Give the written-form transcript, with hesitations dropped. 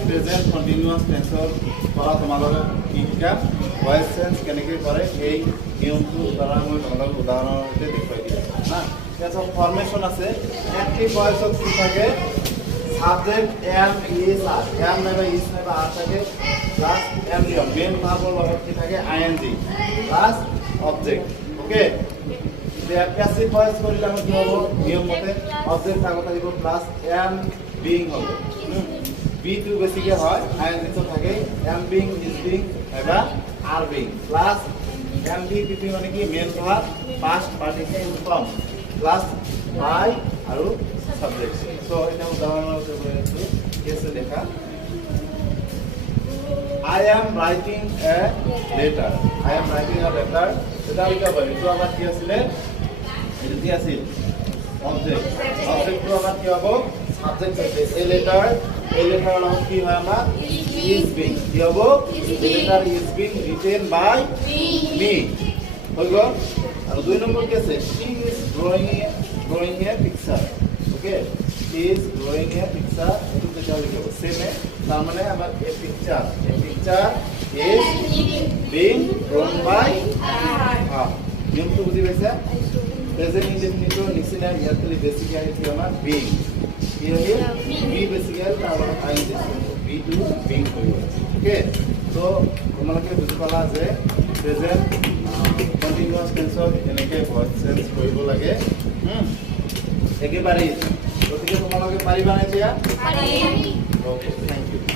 Present continuous টেন্সৰ পৰা তোমালোকে কি শিকা ভয়েস চেঞ্জ কেনেকৈ কৰে এই নিয়মটোৰ দ্বাৰা মই তোমালোকক উদাহৰণৰ সৈতে দেখুৱাই দিম না তাৰপিছত ফৰ্মেশ্যন আছে এক্টিভ ভয়েসত কি থাকে subject am is are am নাইবা ইজ নাইবা আর থাকে প্লাস এম নিয়ম মেইন ভাৰ্বৰ লগত কি থাকে ING plus object okay passive voice কৰিলে আমাৰ কি হ'ব নিয়ম মতে অবজেক্ট আগত আহিব প্লাস এম বিং হ'ব বি টু বেছিকে হয় আইএনজি তো থাকে এম বিং ইজ বিং নাইবা আর being plus M B PP মানে কি main verb past participle form plus by আৰু সাবজেক্ট সো এটা উদাহৰণৰ হিচাপে কেছে দেখা I am writing a letter. I am writing a letter. এটা লিখা হয় এটা আমাৰ কি আছিল এটা কি আছিল অবজেক্ট অবজেক্টটো আমাৰ কি হ'ব সাবজেক্ট আছে এই লেটাৰ নাম কি হয় আমাৰ is being কি হ'ব the letter is being written by me হৈ গ'ল আৰু দুই নম্বৰ কি আছে she is drawing a picture okay she is drawing a picture এটো কেতিয়া লিখিব সেমে তার মানে আমার a picture is being drawn by her নিয়মটো বুঝি পাইছা প্রেজেন্ট ইনডেফিনিটৰ নিচিনা ইয়াতলি বেসিক আহিছে আমাৰ being কি আহিল be বেসিক্যাল তাৰ আইডি be to being কৰিব ওকে তো তোমালোকে বুজি পালা যে প্ৰেজেন্ট কন্টিনিউয়াস টেন্সৰ এনেকে ভয়েস চেঞ্জ কৰিব লাগে একেবাৰে গতিকে তোমালোকে পাৰিবা নে এতিয়া পাৰিম ওকে থ্যাংক ইউ